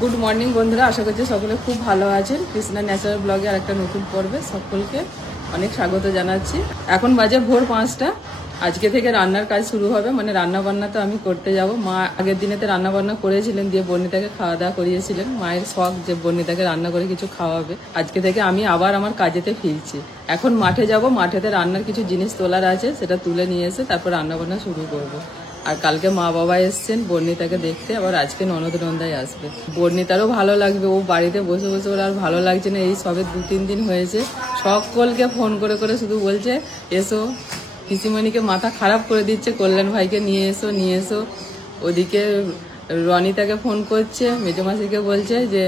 Good morning বন্ধুরা, আশা করছি সকলে খুব ভালো আছেন। কৃষ্ণা ন্যাচারাল ব্লগে আর একটা নতুন পর্বে সকলকে অনেক স্বাগত জানাচ্ছি। এখন বাজে ভোর 5টা। আজকে থেকে রান্নার কাজ শুরু হবে, মানে রান্না বান্না তো আমি করতে যাব। মা আগের দিনেতে রান্না বান্না করেছিলেন, দিয়ে বর্ণিতাকে খাওয়া দাওয়া করিয়েছিলেন। মায়ের শখ যে বর্ণিতাকে রান্না করে কিছু খাওয়াবে। আজকে থেকে আমি আবার আমার কাজেতে ফিরছি। এখন মাঠে যাব, মাঠেতে রান্নার কিছু জিনিস তোলার আছে, সেটা তুলে নিয়ে এসে তারপর রান্না বান্না শুরু করব। আর কালকে মা বাবা এসছেন বর্ণিতাকে দেখতে, আবার আজকে ননদ নন্দাই আসবে। বর্ণিতারও ভালো লাগবে, ও বাড়িতে বসে বসে ওর আর ভালো লাগছে না। এই সবে 2-3 দিন হয়েছে, সকলকে ফোন করে করে শুধু বলছে এসো। পিসিমণিকে মাথা খারাপ করে দিচ্ছে, কল্যাণ ভাইকে নিয়ে এসো নিয়ে এসো। ওদিকে রনিতাকে ফোন করছে, মেজমাসিকে বলছে যে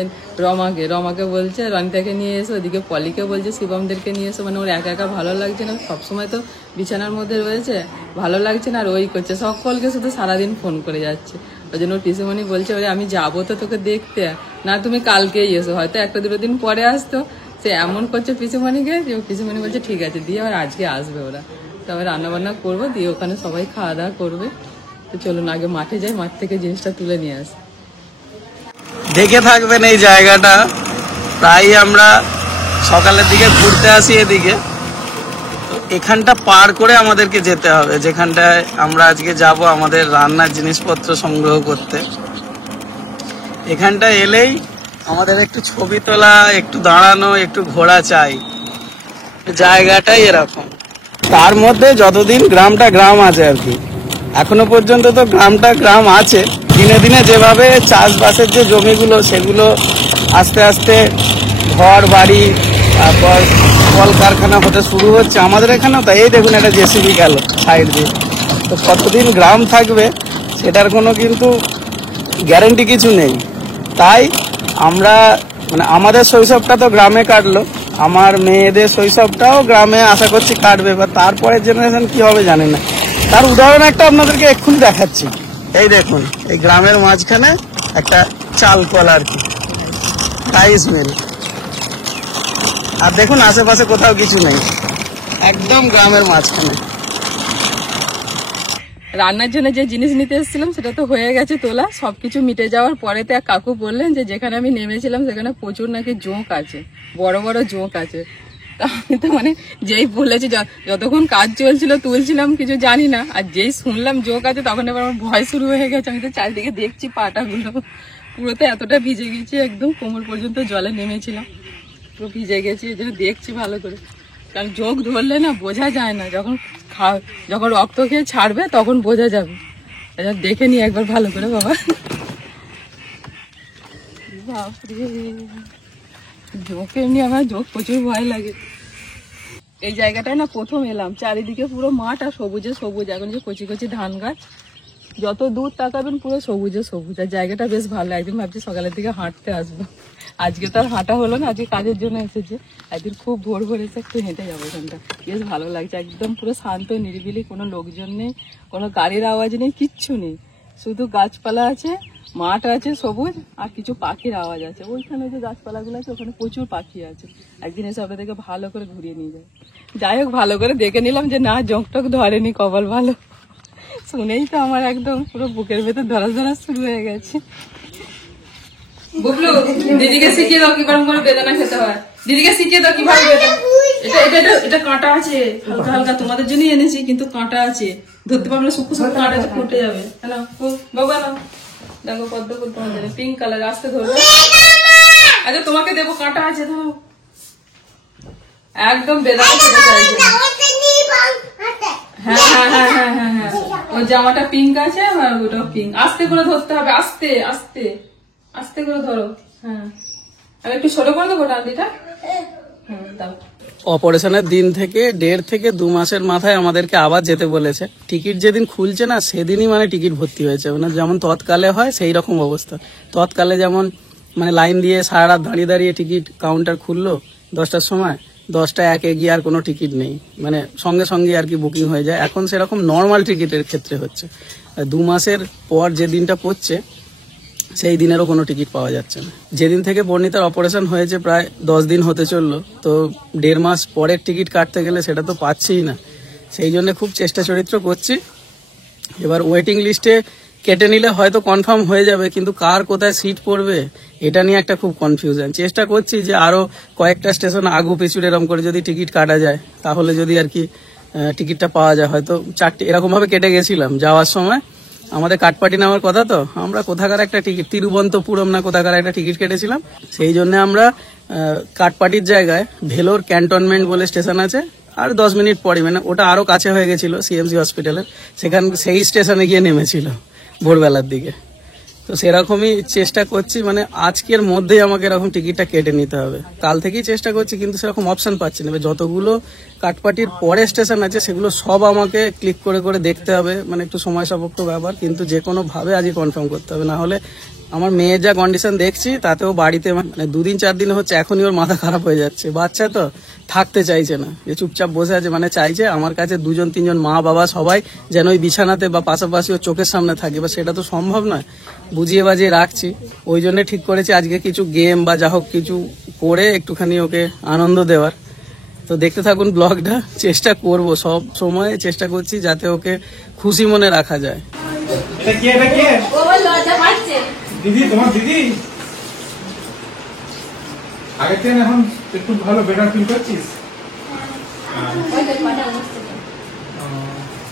রমাকে বলছে রনিতাকে নিয়ে এসো। ওদিকে পলিকে বলছে শিবমদেরকে নিয়ে এসো। মানে ওর একা একা ভালো লাগছে না, সবসময় তো বিছানার মধ্যে রয়েছে, ভালো লাগছে না। আর ওই করছে, সকলকে শুধু সারাদিন ফোন করে যাচ্ছে। ওই জন্য ওর পিসিমণি বলছে ওরে আমি যাবো তো তোকে দেখতে, না তুমি কালকেই এসো। হয়তো 1-2 দিন পরে আসতো। সে এমন করছে পিসিমণিকে যে পিসিমণি বলছে ঠিক আছে, দিয়ে আবার আজকে আসবে ওরা। তবে রান্না বান্না করবো, দিয়ে ওখানে সবাই খাওয়া দাওয়া করবে। তো চলুন আগে মাঠে যাই, মাঠ থেকে জিনিসটা তুলে নিয়ে আসি। দেখে থাকবেন এই জায়গাটা, প্রায় আমরা সকালের দিকে ঘুরতে আসি এদিকে। এখানটা পার করে আমাদেরকে যেতে হবে, যেখানটায় আমরা আজকে যাব আমাদের রান্নার জিনিসপত্র সংগ্রহ করতে। এখানটা এলেই আমাদের একটু ছবি তোলা, একটু দাঁড়ানো, একটু ঘোরা চাই। জায়গাটাই এরকম। তার মধ্যে যতদিন গ্রামটা গ্রাম আছে আর কি, এখনো পর্যন্ত তো গ্রামটা গ্রাম আছে। দিনে দিনে যেভাবে চাষবাসের যে জমিগুলো, সেগুলো আস্তে আস্তে ঘর বাড়ি, তারপর কলকারখানা হতে শুরু হচ্ছে। আমাদের এখানেও তাই, এই দেখুন একটা জেসিবি গেল সাইড দিয়ে। তো কতদিন গ্রাম থাকবে সেটার কোনো কিন্তু গ্যারেন্টি কিছু নেই। তাই আমরা মানে আমাদের শৈশবটা তো গ্রামে কাটলো, আমার মেয়েদের শৈশবটাও গ্রামে আশা করছি কাটবে। বা তারপরের জেনারেশন কি হবে জানি না। তার উদাহরণ একটা আপনাদেরকে এক্ষুনি দেখাচ্ছি। এই দেখুন, এই গ্রামের মাঝখানে একটা চাল কল আর কি, রাইস মিল। আর দেখুন আশেপাশে কোথাও কিছু নেই, একদম গ্রামের মাঝখানে। রান্নার জন্য যে জিনিস নিতে এসেছিলাম সেটা তো হয়ে গেছে তোলা। সবকিছু মিটে যাওয়ার পরেতে এক কাকু বললেন যে যেখানে আমি নেমেছিলাম সেখানে প্রচুর নাকি জোঁক আছে, বড় বড় জোঁক আছে। তা আমি তো মানে যেই বলেছি, যতক্ষণ কাজ চলছিল তুলছিলাম, কিছু জানি না। আর যেই শুনলাম জোঁক আছে তখন এবার আমার ভয় শুরু হয়ে গেছে। আমি তো চারিদিকে দেখছি পাটাগুলো পুরো তো এতটা ভিজে গেছি, একদম কোমর পর্যন্ত জলে নেমেছিলাম, পুরো ভিজে গেছি। এই জন্য দেখছি ভালো করে, কারণ জোঁক ধরলে না বোঝা যায় না, যখন রক্ত খেয়ে ছাড়বে তখন বোঝা যাবে। দেখে নি একবার ভালো করে বাবা। বাপরে, জোঁক এমনি আমার জোঁক প্রচুর ভয় লাগে। এই জায়গাটায় না প্রথম এলাম, চারিদিকে পুরো মাঠ আর সবুজে সবুজ। এখন যে কচি কচি ধান গাছ, যত দূর তাকাবেন পুরো সবুজে সবুজ। আর জায়গাটা বেশ ভালো। একদিন ভাবছি সকালের দিকে হাঁটতে আসবো। আজকে তো আর হাঁটা হলো না, আজকে কাজের জন্য এসেছে। একদিন খুব ভোর ভোর এসে একটু হেঁটে যাবো। এখানটা বেশ ভালো লাগছে, একদম পুরো শান্ত নিরিবিলি, কোনো লোকজন নেই, কোনো গাড়ির আওয়াজ নেই, কিচ্ছু নেই। শুধু গাছপালা আছে, মাঠ আছে সবুজ, আর কিছু পাখির আওয়াজ আছে। ওইখানে যে গাছপালাগুলো আছে ওখানে প্রচুর পাখি আছে। একদিন এসে আপনাদেরকে ভালো করে ঘুরিয়ে নিয়ে যায়। যাই হোক, ভালো করে দেখে নিলাম যে না জোঁক টোক ধরেনি, কপাল ভালো। শুনেই তো আমার একদম পুরো বুকের ভেতর ধরা ধরা শুরু হয়ে গেছে। বুবলু, দিদিকে শিখিয়ে দাও কিভাবে করে বেদানা খেতে হয়। দিদিকে শিখিয়ে দাও কিভাবে বেদানা। এটা কাঁটা আছে, হালকা হালকা তোমাদের জন্যই এনেছি, কিন্তু কাঁটা আছে, ধরতে পারবে না। শুকনো শুকনো কাঁটা আছে, ফুটে যাবে। হ্যালো বাবা, না দেখো পদ্ম ফুল তোমাদের পিঙ্ক কালার, আসতে ধরবে। আচ্ছা তোমাকে দেবো, কাঁটা আছে, ধরো। একদম বেদানা খেতে চাইছে। হ্যাঁ হ্যাঁ হ্যাঁ হ্যাঁ হ্যাঁ হ্যাঁ, ওর জামাটা পিঙ্ক আছে আর ওটাও পিঙ্ক। আস্তে করে ধরতে হবে, আস্তে আস্তে আস্তে করে ধরো। হ্যাঁ, আমি একটু ছোট করে দেবো ডান্ডিটা। হ্যাঁ দাও। অপারেশনের দিন থেকে 1.5 থেকে 2 মাসের মাথায় আমাদেরকে আবার যেতে বলেছে। টিকিট যেদিন খুলছে না সেদিনই মানে টিকিট ভর্তি হয়েছে। মানে যেমন তৎকালে হয় সেই রকম অবস্থা। তৎকালে যেমন মানে লাইন দিয়ে সারা রাত দাঁড়িয়ে দাঁড়িয়ে টিকিট কাউন্টার খুললো 10টার সময়, 10টা 1 গিয়ে আর কোনো টিকিট নেই, মানে সঙ্গে সঙ্গে আর কি বুকিং হয়ে যায়। এখন সেরকম নর্মাল টিকিটের ক্ষেত্রে হচ্ছে। 2 মাসের পর যে দিনটা পড়ছে সেই দিনেরও কোনো টিকিট পাওয়া যাচ্ছে না। যেদিন থেকে বর্ণিতার অপারেশন হয়েছে প্রায় 10 দিন হতে চললো, তো 1.5 মাস পরের টিকিট কাটতে গেলে সেটা তো পাচ্ছিই না। সেই জন্য খুব চেষ্টা চরিত্র করছি। এবার ওয়েটিং লিস্টে কেটে নিলে হয়তো কনফার্ম হয়ে যাবে, কিন্তু কার কোথায় সিট পড়বে এটা নিয়ে একটা খুব কনফিউশন। চেষ্টা করছি যে আরো কয়েকটা স্টেশন আগু পিছু এরকম করে যদি টিকিট কাটা যায়, তাহলে যদি আর কি টিকিটটা পাওয়া যায়। হয়তো 4টে এরকম ভাবে কেটে গেছিলাম যাওয়ার সময়, আমাদের কাঠপাটি নামার কথা, তো আমরা কোথাকার একটা টিকিট, তিরুবন্তপুরম না কোথাকার একটা টিকিট কেটেছিলাম, সেই জন্য আমরা কাঠপাটির জায়গায় ভেলোর ক্যান্টনমেন্ট বলে স্টেশন আছে, আর 10 মিনিট পরে, মানে ওটা আরো কাছে হয়ে গেছিল সিএমসি হসপিটালের, সেই স্টেশনে গিয়ে নেমেছিল ভোরবেলার দিকে। তো সেরকমই চেষ্টা করছি, মানে আজকের মধ্যেই আমাকে এরকম টিকিটটা কেটে নিতে হবে। কাল থেকেই চেষ্টা করছি, কিন্তু সেরকম অপশন পাচ্ছি না। যতগুলো কাঠপাটির পরে স্টেশন আছে সেগুলো সব আমাকে ক্লিক করে করে দেখতে হবে, মানে একটু সময় সাপেক্ষ ব্যাপার, কিন্তু যে কোনো ভাবে আজকে কনফার্ম করতে হবে, না হলে আমার মেয়ের যা কন্ডিশন দেখছি তাতেও বাড়িতে মানে 2-4 দিন হচ্ছে, এখনই ওর মাথা খারাপ হয়ে যাচ্ছে। বাচ্চা তো থাকতে চাইছে না, যে চুপচাপ বসে আছে, মানে চাইছে আমার কাছে 2-3 মা বাবা সবাই যেন ওই বিছানাতে বা পাশাপাশি ওর চোখের সামনে থাকে, বা সেটা তো সম্ভব নয়। বুঝিয়ে বাজিয়ে রাখছি, ওই জন্য ঠিক করেছি আজকে কিছু গেম বা যা হোক কিছু করে একটুখানি ওকে আনন্দ দেওয়ার। তো দেখতে থাকুন ব্লগটা, চেষ্টা করব সব সময়, চেষ্টা করছি যাতে ওকে খুশি মনে রাখা যায়। দিদি, তোমার দিদি আগের থেকে এখন একটু ভালো বেটার ফিল করছিস?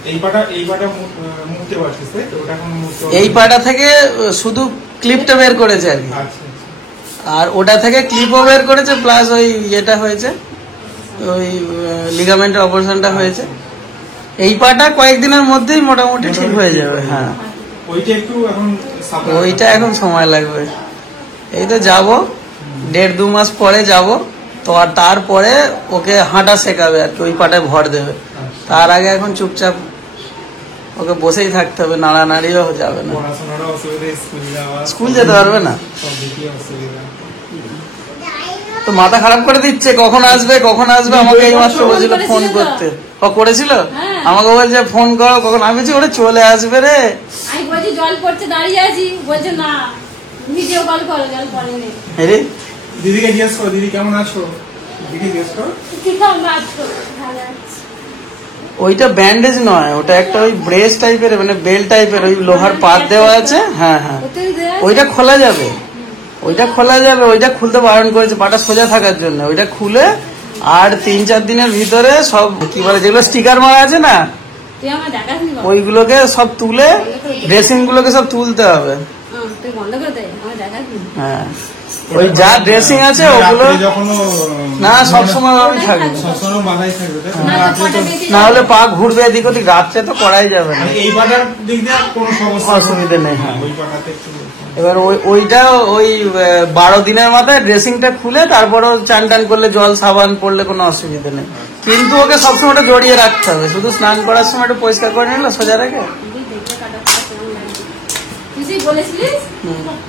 এই পাটা মুছতে পারছিস, তাই তো? ওটা এখন এই পাটা থেকে শুধু ক্লিপটা বের করেছে আর কি, আচ্ছা, আর ওটা থেকে ক্লিপও বের করেছে, প্লাস ওই ইয়েটা হয়েছে, ওই লিগামেন্টের অপারেশনটা হয়েছে। এই পাটা কয়েকদিনের মধ্যেই মোটামুটি ঠিক হয়ে যাবে। হ্যাঁ, ওইটা একটু এখন ওইটা এখন সময় লাগবে। এই তো যাবো 1.5-2 মাস পরে যাব, তো আর তারপরে ওকে হাঁটা শেখাবে আর কি, ওই পাটায় ভর দেবে। তার আগে এখন চুপচাপ ওকে বসেই থাকতে হবে, নাড়ানাড়িও যাবে না। পড়াশোনারও অসুবিধা, স্কুল যেতে পারবে না, সব দিকে অসুবিধা। তো মাথা খারাপ করে দিচ্ছে, কখন আসবে আমাকে এই মাত্র বলছিল ফোন করতে। ও করেছিল, আমাকে বলছে ফোন করো কখন, আমি বলছি ওটা চলে আসবে রে। আমি বলছি জল পড়ছে, দাঁড়িয়ে আছি, বলছে না ভিডিও কল করো, জল পড়েনি। আরে দিদিকে জিজ্ঞেস করো, দিদি কেমন আছো, দিদিকে জিজ্ঞেস করো। ঠিক আছে, ভালো আছি। ওইটা ব্যান্ডেজ নয়, ওটা একটা ওই ব্রেস টাইপের, মানে বেল টাইপের, ওই লোহার পাত দেওয়া আছে। হ্যাঁ হ্যাঁ, ওইটা খোলা যাবে, ওইটা খুলতে বারণ করেছে পাটা সোজা থাকার জন্য। ওইটা খুলে আর 3-4 দিনের ভিতরে সব কি বলে, যেগুলো স্টিকার মারা আছে না, তুই আমার দেখাসনি বাবা? ওইগুলোকে সব তুলে, ড্রেসিং গুলোকে সব তুলতে হবে। তুই বন্ধ করে দে, আমার দেখাসনি। হ্যাঁ, ওই যা ড্রেসিং আছে ওগুলো না সবসময় ভাবে থাকবে, সবসময় বাধাই থাকবে, তাই তো? না, রাত্রে তো না হলে পা ঘুরবে এদিক ওদিক, রাত্রে তো করাই যাবে না। এই পাটার দিক দিয়ে কোনো সমস্যা অসুবিধা নেই। হ্যাঁ, ওই পাটাতে একটু এবার ওইটা ওই 12 দিনের মাথায় ড্রেসিংটা খুলে তারপরও চান টান করলে, জল সাবান পড়লে কোনো অসুবিধা নেই, কিন্তু ওকে সবসময় ওটা জড়িয়ে রাখতে হবে। শুধু স্নান করার সময় একটু পরিষ্কার করে নিল সোজা রেখে। তুই বলেছিলিস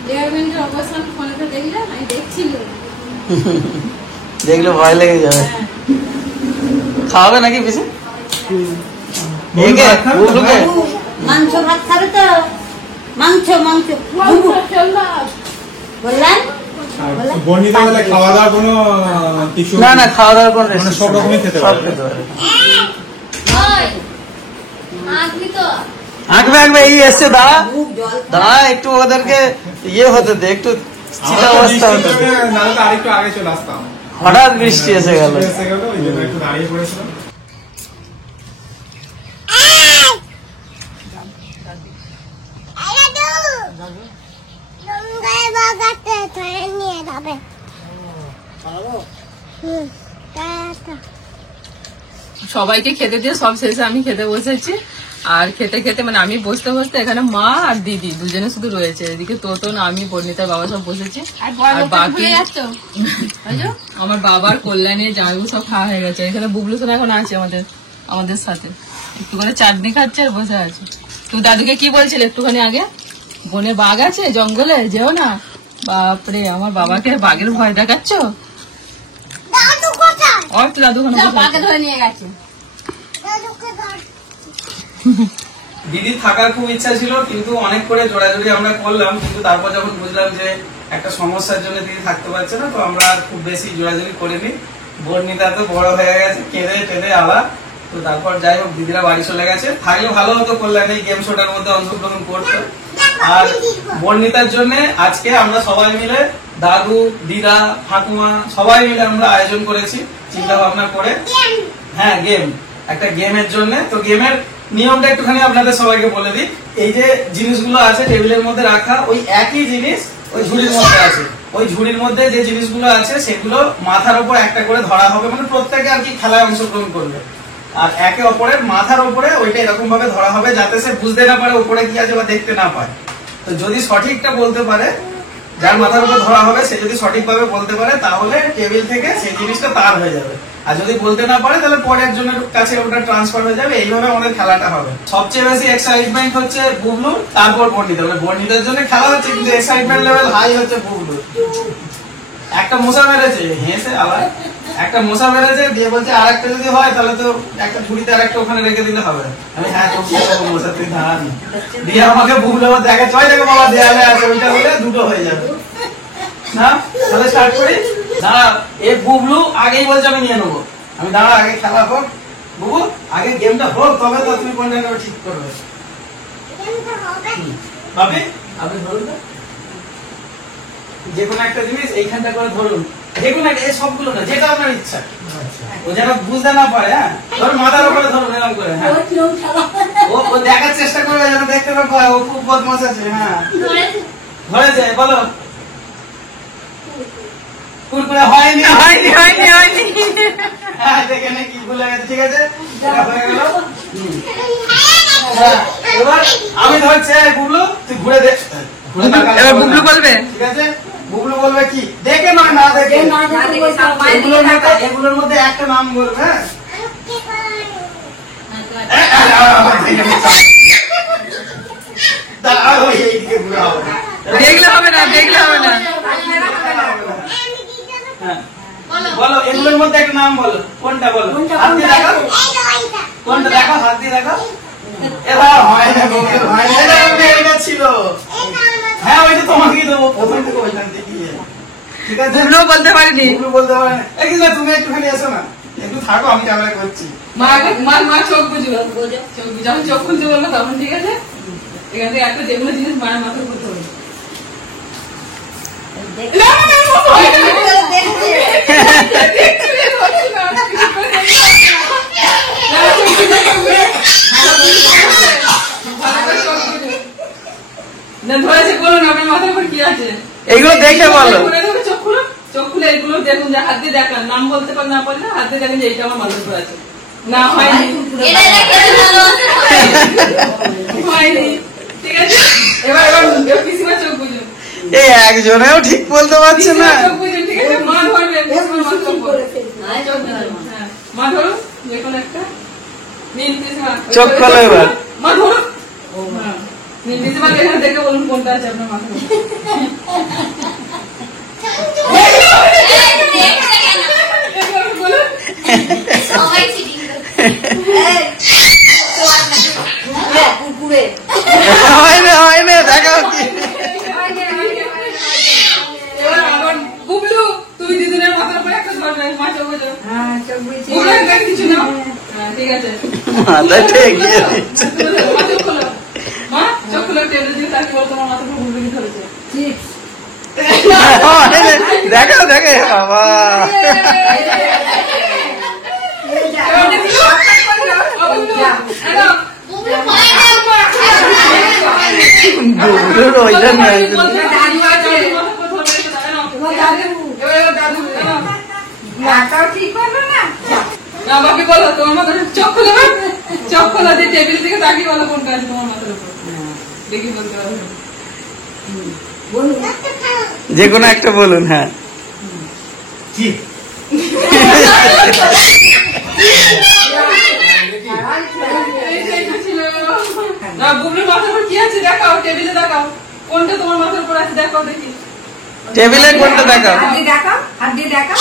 লিগামেন্টের অপারেশন, ফোনেতে দেখলে আমি দেখছিল, দেখলে ভয় লেগে যাবে। খাওয়াবে নাকি বেশি? মাংস ভাত খাবে তো? মাংস বললেন বর্ণিত হলে খাওয়া দাওয়ার কোনো কিছু না, খাওয়া দাওয়ার কোনো মানে সব রকমই খেতে পারবে। আঁকবে এই এসছে, দাঁড়া একটু ওদেরকে ইয়ে হতে দে, একটু চিন্তা অবস্থা হতে দে। নাহলে তো আরেকটু আগে চলে আসতাম। হঠাৎ বৃষ্টি এসে গেল, ওই জন্য একটু দাঁড়িয়ে পড়েছিলাম। সবাইকে খেতে দিয়ে সব শেষে আমি খেতে বসেছি। আর খেতে খেতে মানে আমি বসতে বসতে এখানে মা আর দিদি দুজনে শুধু রয়েছে, এদিকে তোতন আমি বর্ণিতার বাবা সব বসেছি। আর বাকি আমার বাবার কল্যাণে জামাইবু সব খাওয়া হয়ে গেছে। এখানে বুবলু সোনা এখন আছে আমাদের সাথে, একটু করে চাটনি খাচ্ছে আর বসে আছে। তুই দাদুকে কি বলছিলে একটুখানি আগে, বনে বাঘ আছে জঙ্গলে যেও না? বাপরে, আমার বাবাকে বাঘের ভয় দেখাচ্ছ? দাদু ধরে নিয়ে গেছে। দিদির থাকার খুব ইচ্ছা ছিল, কিন্তু অনেক করে জোড়াজুড়ি আমরা করলাম, কিন্তু তারপর যখন বুঝলাম যে একটা সমস্যার জন্য দিদি থাকতে পারছে না, তো আমরা খুব বেশি জোড়াজুড়ি করিনি। বর্ণিতা তো বড় হয়ে গেছে, কেঁদে টেঁদে আবার, তো তারপর যাই হোক দিদিরা বাড়ি চলে গেছে। থাকলে ভালো হতো, কল্যাণ এই গেম শোটার মধ্যে অংশগ্রহণ করতো, আর বর্ণিতার জন্য আজকে আমরা সবাই মিলে দাদু দিদা ঠাকুমা সবাই মিলে আমরা আয়োজন করেছি চিন্তা ভাবনা করে। হ্যাঁ গেম, একটা গেমের জন্য। তো গেমের নিয়মটা একটুখানি আপনাদের সবাইকে বলে দিই। এই যে জিনিসগুলো আছে টেবিলের মধ্যে রাখা, ওই একই জিনিস ওই ঝুড়ির মধ্যে আছে। ওই ঝুড়ির মধ্যে যে জিনিসগুলো আছে সেগুলো মাথার উপর একটা করে ধরা হবে, মানে প্রত্যেকে আর কি খেলায় অংশগ্রহণ করবে। আর একে অপরের মাথার উপরে ওইটা এরকম ভাবে ধরা হবে যাতে সে বুঝতে না পারে উপরে কি আছে বা দেখতে না পায়। তো যদি সঠিকটা বলতে পারে, যার মাথার উপর ধরা হবে সে যদি সঠিকভাবে বলতে পারে তাহলে টেবিল থেকে সেই জিনিসটা তার হয়ে যাবে। আর যদি বলতে না পারে তাহলে পরে একজনের কাছে ওটা ট্রান্সফার হয়ে যাবে। এইভাবে আমাদের খেলাটা হবে। সবচেয়ে বেশি এক্সাইটমেন্ট হচ্ছে বুবলু, তারপর বর্ণিতা। মানে বর্ণিতার জন্য খেলা হচ্ছে কিন্তু এক্সাইটমেন্ট লেভেল হাই হচ্ছে বুবলু। একটা মশা মেরেছে, হেসে আবার একটা মশা মেরেছে দিয়ে বলছে আর একটা যদি হয় তাহলে তো একটা ঝুড়িতে আর একটা ওখানে রেখে দিলে হবে। আমি হ্যাঁ তো মশা তুই দাঁড়ান দিয়ে আমাকে বুবলু আবার দেখে চয় দেখো বাবা দেয়ালে আছে, ওইটা হলে দুটো হয়ে যাবে না। তাহলে স্টার্ট করি। দাঁড়া, এ বুবলু আগেই বলছে আমি নিয়ে নেবো। আমি দাঁড়া আগে খেলা হোক বুবু, আগে গেমটা হোক তবে তো তুমি কোনটা নেবে ঠিক করবে। ভাবি আপনি ধরুন না যে কোনো একটা জিনিস এইখানটা করে ধরুন, যে কোনো একটা, এই সবগুলো না, যেটা আপনার ইচ্ছা। ও যেন বুঝতে না পারে। হ্যাঁ ধরুন মাথার উপরে ধরুন এরকম করে। হ্যাঁ ও দেখার চেষ্টা করবে যেন দেখতে না পায়। ও খুব বদমাশ আছে। হ্যাঁ ধরেছে, বলো কুরকুরে হয়নি হয়নি হয়নি হয়নি। হ্যাঁ দেখে নাকি ভুলে গেছে। ঠিক আছে হয়ে গেল। এবার আমি ধরছি বুবলু, তুই ঘুরে দেখ। এবার বুবলু বলবে। ঠিক আছে বুবলু বলবে কি দেখে নয় না দেখে। এগুলোর মধ্যে একটা নাম বলবে। দেখলে হবে না, দেখলে হবে না। বলো এগুলোর মধ্যে একটা নাম বলো, কোনটা বলো। হাত দিয়ে দেখো কোনটা, দেখো হাত দিয়ে দেখো। এবার হয় না, হয় না, এটা ছিল। হ্যাঁ ওইটা তোমাকেই দেবো প্রথম থেকে ওইখান থেকে। ঠিক আছে বুবলু বলতে পারিনি, বুবলু বলতে পারে না। একদিন তুমি একটুখানি এসো না, একটু থাকো, আমি ক্যামেরা করছি। মা চোখ বুঝবো, যখন চোখ খুলতে বলবো তখন। ঠিক আছে এখান থেকে একটা যেগুলো জিনিস মায়ের মাথার উপর ধরবে। ধরেছে বলুন আপনার মাথার উপর কি আছে। এগুলো দেখে বলো। চোখ খুলো, চোখ খুলে এগুলো দেখুন, যে হাত দিয়ে দেখান, নাম বলতে পারেন না পারেন না, হাত দিয়ে দেখেন যে এইটা আমার মাথার উপর আছে। না হয়নি হয়নি। ঠিক আছে এবার এবার পিসিমা চোখ বুঝুন। এই একজনেও ঠিক বলতে পারছে না। চোখ বুঝুন। ঠিক আছে মা ধরবে, মা ধরুন যে কোনো একটা। চোখ খোলো এবার। মা ধরুন পিসিমা এখানে দেখে বলুন কোনটা আছে আপনার মাথার উপর। হয় না দেখাও কি। এবার আবার বুবলু তুমি দিদিনের মাথার উপরে একটা ধরবে। মা চোখ বুঝো। বুবলু একটা কিছু না। ঠিক আছে মাথা ঠেকিয়ে দিচ্ছে। মা চোখ খোলো, মা চোখ খোলো, টেবিলের দিকে তাকিয়ে বলো তোমার মাথার উপর বুবলু কি ধরেছে। দেখো দেখে বাবা বুবলুর ওইটা নিয়ে বাকি বলো তোমার মাথার চোখ খুলে, চোখ খোলা দিয়ে টেবিল থেকে তাকিয়ে বলো কোনটা আছে তোমার মাথার উপর। দেখি বলতে পারবে যে কোনো একটা বলুন। হ্যাঁ কি না বুবলুর মাথার উপর কি আছে দেখাও, টেবিলে দেখাও কোনটা তোমার মাথার উপর আছে দেখাও দেখি। টেবিলে কোনটা দেখাও। হাত দিয়ে দেখাও, হাত দিয়ে দেখাও।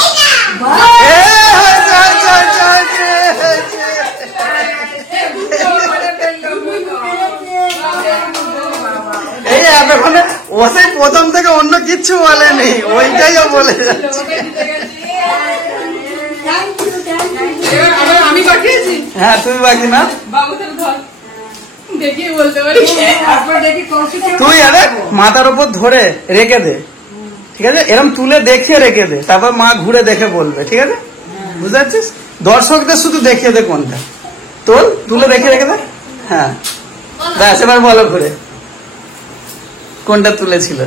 এই এতক্ষণে ও সেই প্রথম থেকে অন্য কিচ্ছু বলেনি, ওইটাই ও বলে যাচ্ছে। আমি বাকি আছি। হ্যাঁ তুমি বাকি না। বাবু তাহলে ধর দেখিয়ে বলতে পারি। তুই আরে মাথার উপর ধরে রেখে দে, ঠিক আছে? এরকম তুলে দেখিয়ে রেখে দে, তারপর মা ঘুরে দেখে বলবে, ঠিক আছে? বুঝতে পারছিস? দর্শকদের শুধু দেখিয়ে দে কোনটা তোল, তুলে দেখে রেখে দে। হ্যাঁ ব্যাস, এবার বলো ঘুরে কোনটা তুলেছিল।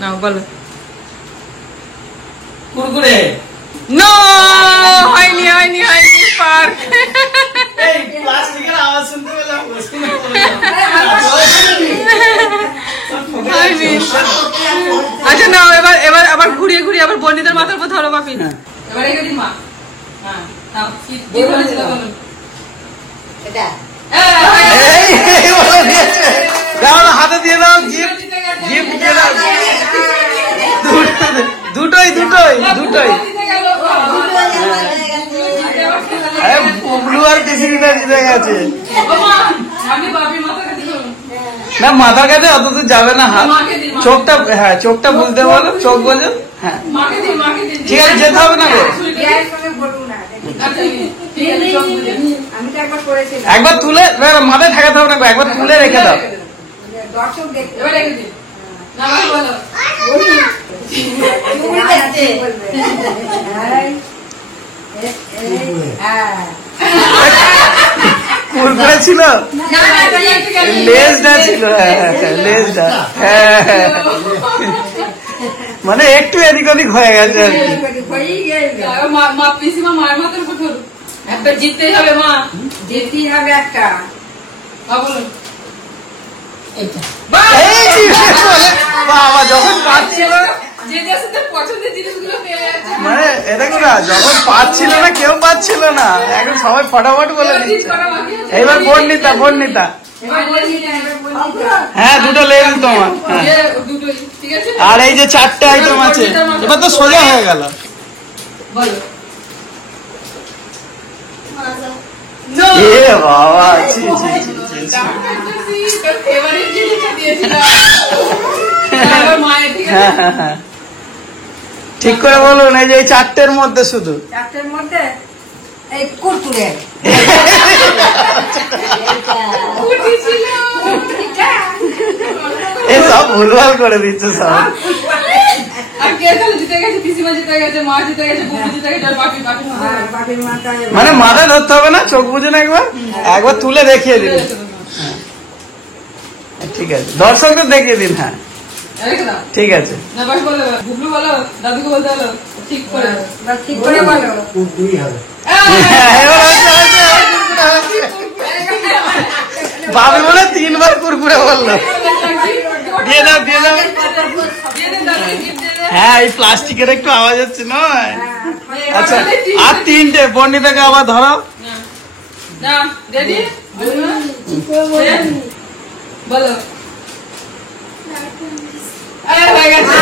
না বলো। কুরকুরে। নো, হয়নি হয়নি হয়নি, পার্ক। এই প্লাস্টিকের আওয়াজ শুনতে পেলাম। হয়নি। আচ্ছা না, এবার এবার আবার ঘুরিয়ে ঘুরিয়ে আবার বর্ণিতার মাথার উপর ধরো বাপি। এবার রেখে দিন মা। হ্যাঁ নাও, কি বলেছিল বলুন। এটা এই বলে দিয়েছে। দাও না, হাতে দিয়ে দাও, গিফট গিফট দিয়ে দাও। দুটোই দুটোই দুটোই। আরে বুবলু আর পিসিটা জিতে গেছে। আমি বাপির মাথার কাছে ধরুন। না মাথার কাছে অত দূর যাবে না, হাত মাকে দিন, মাকে। চোখটা, হ্যাঁ চোখটা বুঝতে বলো, চোখ বোঝো। হ্যাঁ মাকে দিন, মাকে দিন। ঠিক আছে, যেতে হবে না গো। আচ্ছা, ঠিক আছে, চোখ বুঝে। একবার তুলে মাথায় ঠেকাতে হবে না গো, একবার তুলে রেখে দাও। এবার রেখে দিন। না ভাই বলো। কুরকুরে ছিল, না, না, ঠিক আছে। লেজটা ছিল। হ্যাঁ হ্যাঁ লেজটা, হ্যাঁ হ্যাঁ। মানে একটু এদিক ওদিক হয়ে গেছে আর কি। মা পিসিমা মায়ের মাথার উপর ধরুন। একটা জিততেই হবে মা, জিততেই হবে একটা। মা বলুন। বাহ! এই কি বলে? বাবা যখন পাচ্ছিল, যে যার সাথে পছন্দের জিনিসগুলো পেয়ে যাচ্ছে। মানে এটা কি না, যখন পাচ্ছিল না কেউ পাচ্ছিল না, এখন সবাই ফটাফট বলে দিচ্ছে। এইবার বর্ণিতা বর্ণিতা। হ্যাঁ দুটো লেজ তোমার। হ্যাঁ দুটোই ঠিক আছে। আর এই যে চারটে আইটেম আছে, এবার তো সোজা হয়ে গেল। বলো। এ বাবা, ছি ছি ছি ছি ছি। তোর favorite জিনিসটা দিয়েছিলাম। আমার মায়ের, ঠিক আছে? হ্যাঁ হ্যাঁ হ্যাঁ ঠিক করে বলুন, এই যে এই চারটের মধ্যে শুধু চারটের মধ্যে এই কুরকুরে কুটি ছিল। এই সব ভুলভাল করে দিচ্ছে সব। আর কে তাহলে জিতে গেছে? পিসিমা জিতে গেছে, মা জিতে গেছে, বুবু জিতে গেছে, আর বাপি বাপি মাথা ধরো। বাপের মাথায় মানে মাথায় ধরতে হবে না, চোখ বুঝে না, একবার একবার তুলে দেখিয়ে দিন। ঠিক আছে, দর্শকদের দেখিয়ে দিন। হ্যাঁ রেখে দাও। ঠিক আছে। না বাপি বলো, বুবলু বলো, দাদুকে বলতে হলো ঠিক করে। ঠিক করে বলো হ্যাঁ, এবার হয়েছে, হয়েছে, হয়েছে। বাবু বলে 3 বার কুরকুরে বললো। দিয়ে দাও দিয়ে দাও। হ্যাঁ এই প্লাস্টিকের একটু আওয়াজ হচ্ছে নয়। আচ্ছা আর 3টে, বর্ণিতাকে আবার ধরো। না রেডি বলো। হয়ে গেছে।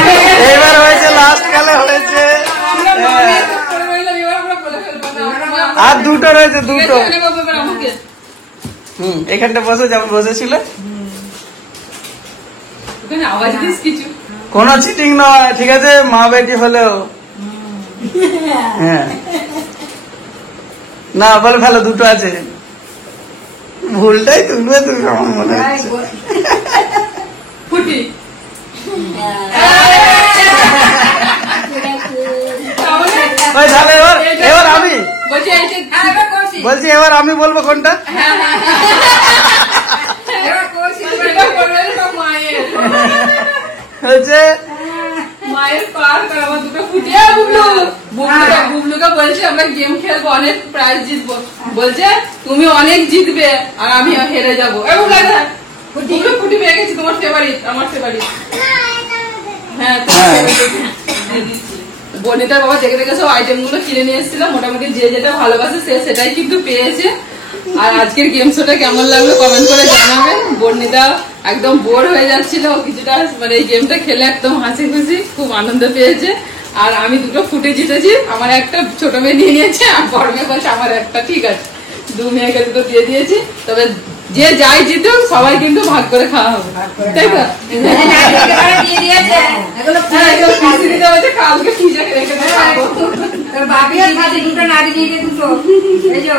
এইবার হয়েছে, লাস্ট কালে হয়েছে। আমরা মামে করে রইলাম, এবার আমরা বলে ফেলবো না। আর দুটো রয়েছে, দুটো। এখানে বলবো এবার আমাকে। এখানটা বসে যেমন বসেছিল। ওখানে আওয়াজ দিস কিছু। কোনো চিটিং নয়, ঠিক আছে? মা বেটি হলেও। হ্যাঁ না বলে ফেলো, দুটো আছে। ভুলটাই তুলবে তুমি, আমার মনে হচ্ছে। ফুটি। ওই তাহলে এবার এবার আমি বলছি এই যে বলছি, এবার আমি বলবো কোনটা। এটা করবে তো মায়ের। হচ্ছে মায়ের পার্ক আর আমার দুটো ফুটিয়ে বুবলুকে বলছে আমরা গেম খেলবো, অনেক প্রাইজ জিতবো। বলছে তুমি অনেক জিতবে আর আমি হেরে যাবো। বুবলু ফুটি পেয়ে গেছি, তোমার ফেভারিট, আমার ফেভারিট। হ্যাঁ বনিতার বাবা দেখে দেখে সব আইটেম গুলো কিনে নিয়ে এসেছিল। মোটামুটি যে যেটা ভালোবাসে সে সেটাই কিন্তু পেয়েছে। আর আজকের গেম শোটা কেমন লাগলো কমেন্ট করে জানাবেন। বর্ণিতা একদম বোর হয়ে যাচ্ছিল কিছুটা, মানে এই গেমটা খেলে একদম হাসি খুশি, খুব আনন্দ পেয়েছে। আর আমি দুটো ফুটে জিতেছি, আমার একটা ছোট মেয়ে নিয়ে নিয়েছে আর বড় মেয়ে বলছে আমার একটা। ঠিক আছে, 2 মেয়েকে দুটো দিয়ে দিয়েছি। তবে যে যাই জিতুক সবাই কিন্তু ভাগ করে খাওয়া হবে, তাই তো? দিয়ে দিয়েছে এগুলো হ্যাঁ, এগুলো পিসি দিতে বলছে, কালকে ফ্রিজে রেখে দেবো। তোর বাপি আর খাতে দুটো নাড়ি দিয়ে দুটো এই যে